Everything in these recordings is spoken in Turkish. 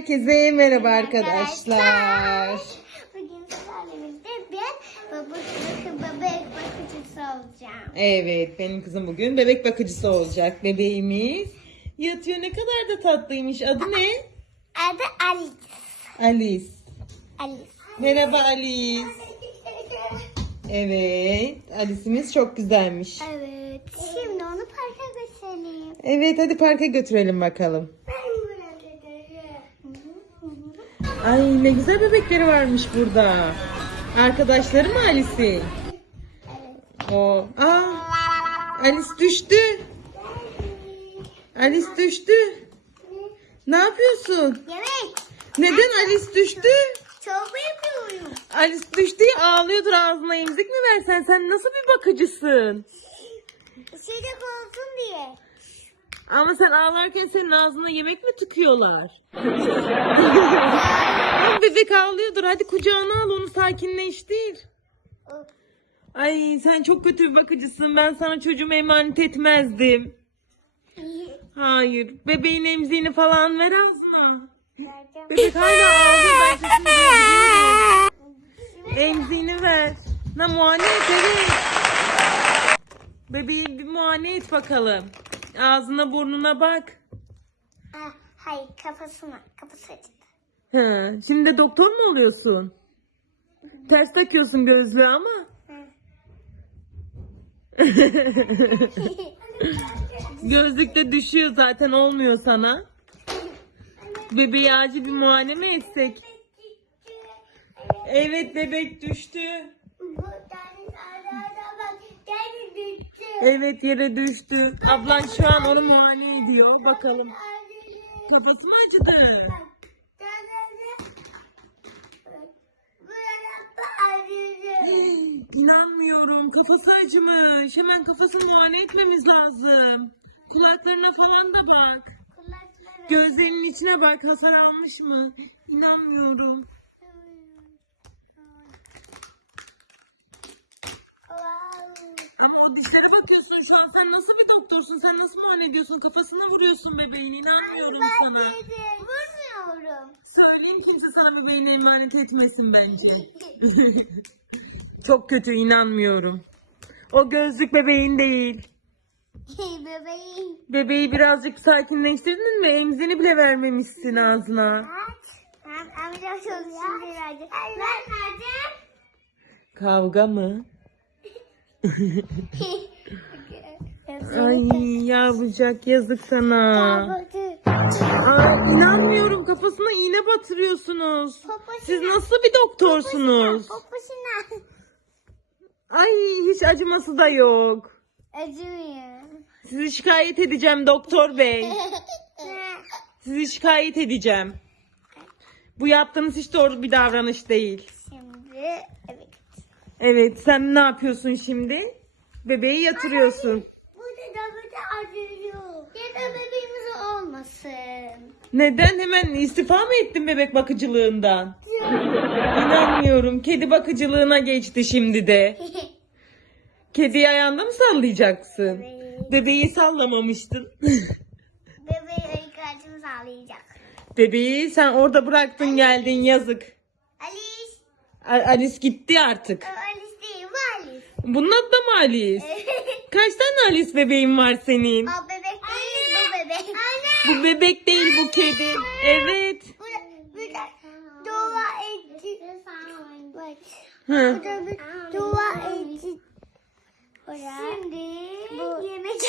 Herkese merhaba arkadaşlar. Bugün sizlerle birlikte ben babası bebek bakıcısı olacağım. Evet benim kızım bugün bebek bakıcısı olacak. Bebeğimiz yatıyor ne kadar da tatlıymış. Adı ne? Adı Alice. Alice. Alice. Merhaba Alice. Evet Alice'imiz çok güzelmiş. Evet. Şimdi onu parka götürelim. Evet hadi parka götürelim bakalım. Ay ne güzel bebekleri varmış burada. Arkadaşları mı Alice'in? O. Aa, Alice düştü. Alice düştü. Ne yapıyorsun? Yemek. Neden Alice düştü? Çorba yapıyorum. Alice düştü ya ağlıyordur ağzına emzik mi versen? Sen nasıl bir bakıcısın? Sıcak olsun diye. Ama sen ağlarken senin ağzına yemek mi tıkıyorlar? Bebek ağlıyordur. Hadi kucağına al onu sakinleştir. Ay sen çok kötü bir bakıcısın. Ben sana çocuğumu emanet etmezdim. Hayır. Bebeğin emziğini falan ver ağzına. Bebek hala ağlıyor. Ben sesini. Emziğini ver. Na muayene et evet. Bebeği bir muayene et bakalım. Ağzına burnuna bak. Ah, hayır kafasına. Kafası acıdı. He, şimdi de doktor mu oluyorsun? Ters takıyorsun gözlüğü ama. Gözlük de düşüyor zaten olmuyor sana. Bebeği acil bir muayene mi etsek? Evet bebek düştü. Evet yere düştü. Ablan şu an onu muayene ediyor. Bakalım. Kafası mı acıdı? İnanmıyorum. Kafası acımış. Hemen kafasını muayene etmemiz lazım. Kulaklarına falan da bak. Gözlerinin içine bak. Hasar almış mı? İnanmıyorum. Ama o dişlere bakıyorsun şu an. Sen nasıl bir doktorsun? Sen nasıl muayene ediyorsun? Kafasına vuruyorsun bebeğin. İnanmıyorum sana. Vurmuyorum. Söyleyeyim kimse sana bebeğini emanet etmesin bence. Çok kötü inanmıyorum. O gözlük bebeğin değil. Bebeğim. Bebeği birazcık sakinleştirdin mi? Emzini bile vermemişsin ağzına. Ben amca çok sinirlendim. Ben nerede? Kavga mı? Ay yavrucak yazık sana. Ay inanmıyorum kafasına iğne batırıyorsunuz. Siz nasıl bir doktorsunuz? Poposuna. Ay hiç acıması da yok. Acımıyor. Sizi şikayet edeceğim doktor bey. Sizi şikayet edeceğim. Bu yaptığınız hiç doğru bir davranış değil. Şimdi evet. Evet sen ne yapıyorsun şimdi? Bebeği yatırıyorsun. Burada da burada acıyor. Ya da bebeğimiz olmasın. Neden hemen istifa mı ettin bebek bakıcılığından? İnanmıyorum. Kedi bakıcılığına geçti şimdi de. Kediyi ayağında mı sallayacaksın? Evet. Bebeği sallamamıştın. Bebeğe ihtiyacını sağlayacak. Bebeği sen orada bıraktın geldin yazık. Alice. A- Alice gitti artık. Alice değil bu Alice. Bunun adı da mı Alice? Kaç tane Alice bebeğin var senin? o bebek değil bu bebek. Anne. Bu bebek değil bu kedi. Evet. Burada, dua. Bak. Hı. Burada dua eti. Şimdi bu yemek.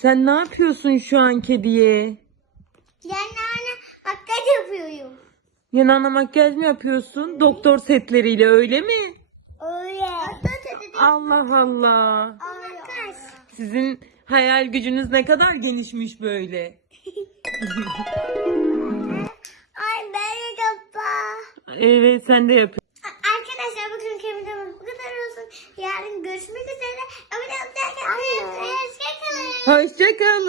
Sen ne yapıyorsun şu an kediye? Yani anne makyaj yapıyorum. Yanağına makyaj mı yapıyorsun? Doktor setleriyle öyle mi? Öyle. Allah Allah. Sizin hayal gücünüz ne kadar genişmiş böyle. Ay ben kapa. Evet sen de yapıyorsun. Arkadaşlar bugün videomuz bu kadar olsun. Yarın görüşmek üzere. Da Hoşçakalın. Hoşçakalın.